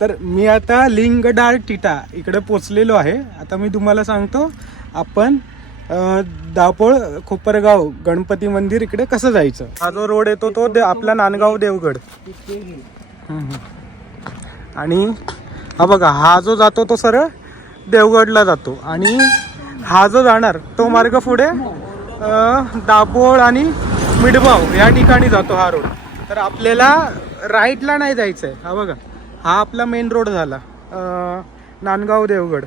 तर मी आता लिंगडाळ टिटा इकडे पोचलेलो आहे. आता मी तुम्हाला सांगतो आपण दापोळ कोपरगाव गणपती मंदिर इकडे कसं जायचं. हा जो रोड येतो तो आपला नांदगाव देवगड. आणि हा बघा हा जो जातो तो सरळ देवगडला जातो आणि हा जो जाणार तो मार्ग पुढे दापोळ आणि मिडबाव या ठिकाणी जातो हा रोड. तर आपल्याला राईटला नाही जायचं आहे. हा बघा हा आपला मेन रोड झाला नांदगाव देवगड.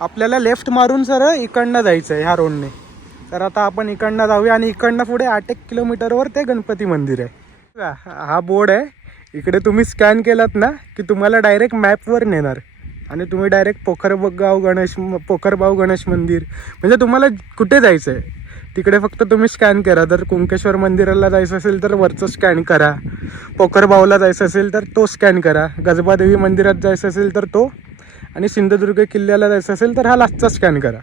आपल्याला लेफ्ट मारून सरळ इकडनं जायचं आहे ह्या रोडने. तर आता आपण इकडनं जाऊया आणि इकडनं पुढे 8-1 किलोमीटरवर ते गणपती मंदिर आहे. बघा हा बोर्ड आहे. इकडे तुम्ही स्कॅन केलात ना की तुम्हाला डायरेक्ट मॅपवर नेणार आणि तुम्ही डायरेक्ट पोखरबाव गणेश मंदिर म्हणजे तुम्हाला कुठे जायचं आहे तिकडे फक्त तुम्ही स्कॅन करा. जर कुंकेश्वर मंदिराला जायचं असेल तर वरचं स्कॅन करा. पोखरबावला जायचं असेल तर तो स्कॅन करा. गजबादेवी मंदिरात जायचं असेल तर तो आणि सिंधुदुर्ग किल्ल्याला जायचं असेल तर हा लास्टचा स्कॅन करा.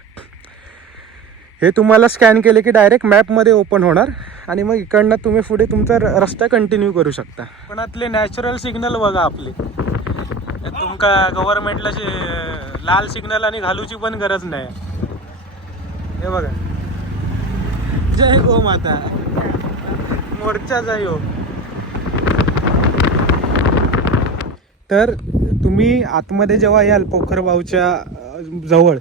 हे तुम्हाला स्कॅन केले की डायरेक्ट मॅपमध्ये ओपन होणार आणि मग इकडनं तुम्ही पुढे तुमचा रस्ता कंटिन्यू करू शकता. पण आतले नॅचरल सिग्नल बघा आपले. तुमका गव्हर्नमेंटला लाल सिग्नल आणि घालूची पण गरज नाही. हे बघा जय गो माता मोर्चा जय हो. तर तुम्ही आतमध्ये जेव्हा याल पोखरबावच्या जवळ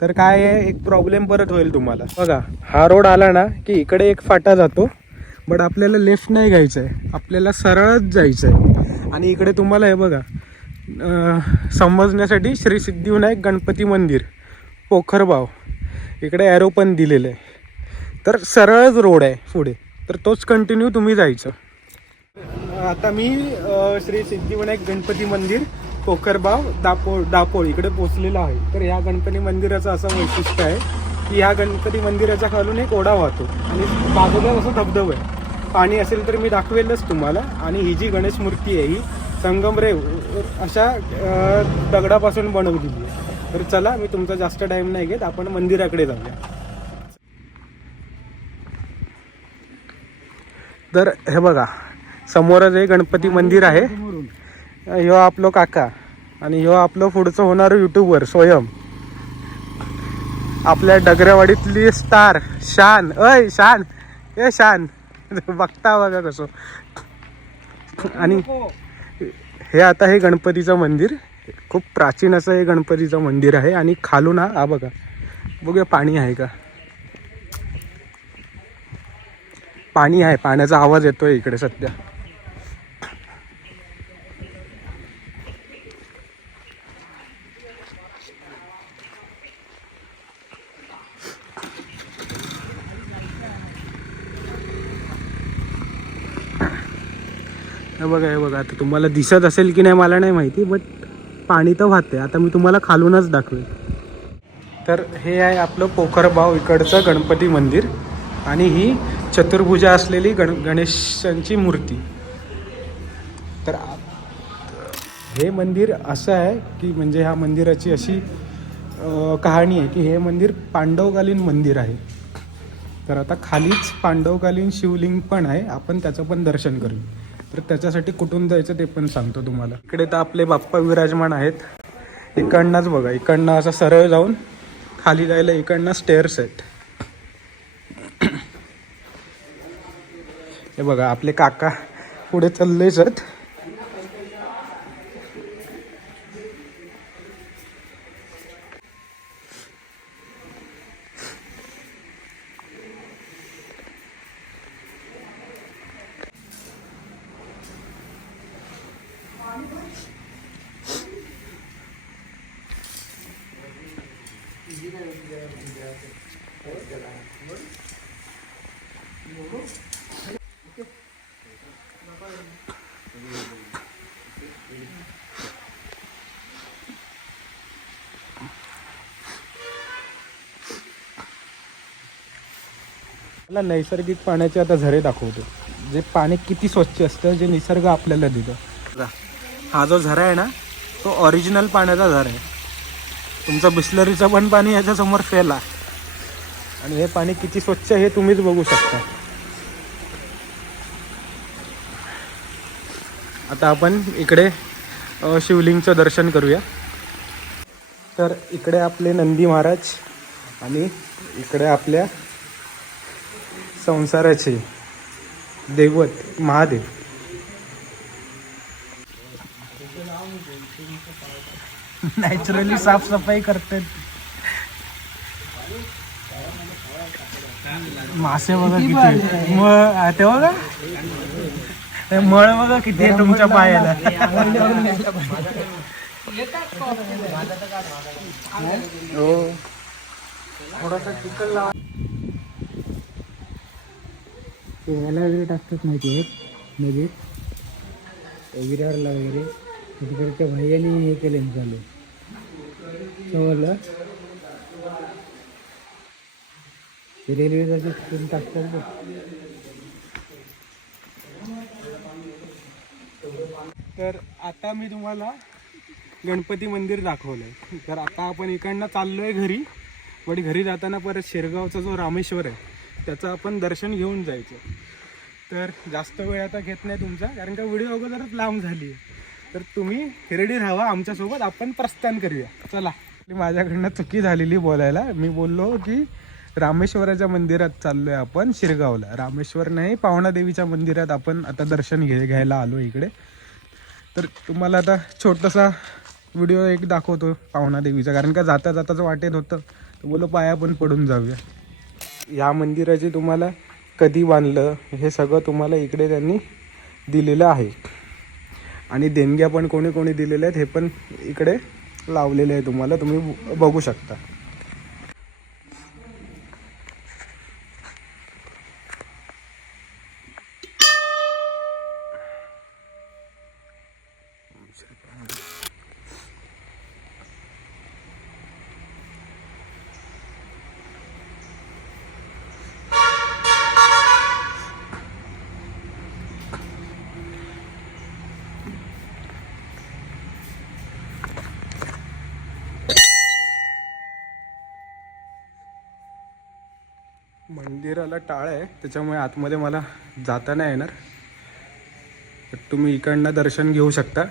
तर काय आहे एक प्रॉब्लेम परत होईल तुम्हाला. बघा हा रोड आला ना की इकडे एक फाटा जातो बट आपल्याला लेफ्ट नाही घ्यायचं आहे. आपल्याला सरळच जायचं आहे. आणि इकडे तुम्हाला हे बघा समजण्यासाठी श्री सिद्धिविनायक गणपती मंदिर पोखरबाव इकडे ॲरो पण दिलेलं आहे. तर सरळच रोड आहे पुढे तर तोच कंटिन्यू तुम्ही जायचं. आता मी श्री सिद्धिविनायक गणपती मंदिर पोखरबाव दापोळ इकडे पोचलेलो आहे. तर ह्या गणपती मंदिराचं असं वैशिष्ट्य आहे की ह्या गणपती मंदिराच्या खालून एक ओढा वाहतो आणि बाजूला असं धबधब आहे. पाणी असेल तर मी दाखवेलच तुम्हाला. आणि ही जी गणेश मूर्ती आहे ही संगमरेव अशा दगडापासून बनवलेली आहे. तर चला मी तुमचा जास्त टाईम नाही घेत आपण मंदिराकडे जाऊया. तर हे बघा समोरच हे गणपती मंदिर आहे. ह्यो आपलो काका आणि ह्यो आपलं पुढचं होणारं यूट्यूबर स्वयं आपल्या डगऱ्यावाडीतली स्टार शान. शान ए शान बघता बघा कसं. आणि हे आता हे गणपतीचं मंदिर खूप प्राचीन असं हे गणपतीचं मंदिर आहे. आणि खालून हा बघा बघूया पाणी आहे का. पाणी आहे. पाण्याचा आवाज येतोय इकडे सध्या. हे बघा आता तुम्हाला दिसत असेल की नाही मला नाही माहिती बट पाणी तर वाहते. आता मी तुम्हाला खालूनच दाखवेल. तर हे आहे आपलं पोखरबाव इकडचं गणपती मंदिर आणि ही चतुर्भुजा असलेली गणेशांची मूर्ती. तर हे मंदिर असं आहे की म्हणजे ह्या मंदिराची अशी कहाणी आहे की हे मंदिर पांडवकालीन मंदिर आहे. तर आता खालीच पांडवकालीन शिवलिंग पण आहे. आपण त्याचं पण दर्शन करू. तर त्याच्यासाठी कुठून जायचं ते पण सांगतो तुम्हाला. इकडे तर आपले बाप्पा विराजमान आहेत. इकडनंच बघा इकडनं असं सरळ जाऊन खाली जायला इकडनं स्टेअर्स आहेत. हे बघा आपले काका पुढे चाललेच आहेत. मला नैसर्गिक पाण्याचे आता झरे दाखवतो. जे पाणी किती स्वच्छ असतं जे निसर्ग आपल्याला दिलं. हा जो झरा आहे ना तो ओरिजिनल पाण्याचा झरा आहे. तुमचं बिस्लरीचं पण पाणी याच्यासमोर फेल आहे. आणि हे पाणी किती स्वच्छ हे तुम्हीच बघू शकता. आता आपण इकडे शिवलिंगचं दर्शन करूया. तर इकडे आपले नंदी महाराज आणि इकडे आपल्या संसाराचे दैवत महादेव. नॅचरली साफसफाई करतात. मासे बघा किती मळ, ते बघा मळ बघा किती आहे तुमच्या पायाला. हो थोडासा चिकन लावा. याला वगैरे टाकतात माहिती आहे नदीत विरारला वगैरे. तिकडच्या भैयानी हे केले चालू समजलं. रेल्वेसाठी ट्रेन टाकतात. तर आता मी तुम्हाला गणपती मंदिर दाखवलंय. तर आता आपण इकडनं चाललोय घरी. पण घरी जाताना परत शिरगावचा जो रामेश्वर आहे त्याचं आपण दर्शन घेऊन जायचं. तर जास्त वेळ आता घेत नाही तुमचा, कारण का व्हिडिओ अगोदरच लांब झाली आहे. तर तुम्ही रेडी राहा आमच्यासोबत, आपण प्रस्थान करूया. चला. माझ्याकडनं चुकी झालेली बोलायला. मी बोललो की रामेश्वराच्या मंदिरात चाललोय आपण शिरगावला. रामेश्वर नाही, पावणादेवीच्या मंदिरात आपण आता दर्शन घ्यायला आलो इकडे. तर तुम्हाला आता छोटासा व्हिडिओ एक दाखवतो पावणादेवीचा, कारण का जाता जाताच वाटेत होतं तर बोलो पाया पण पडून जाऊया. या मंदिराचे तुम्हाला कधी बांधलं हे सगळं तुम्हाला इकडे त्यांनी दिलेलं आहे. आणि देणग्या पण कोणी कोणी दिलेल्या आहेत हे पण इकडे लावलेले आहे, तुम्हाला तुम्ही बघू शकता. मंदिराला टाळ आहे त्याच्यामुळे आतमध्ये मला जाता नाही येणार. तर तुम्ही इकडनं दर्शन घेऊ शकता.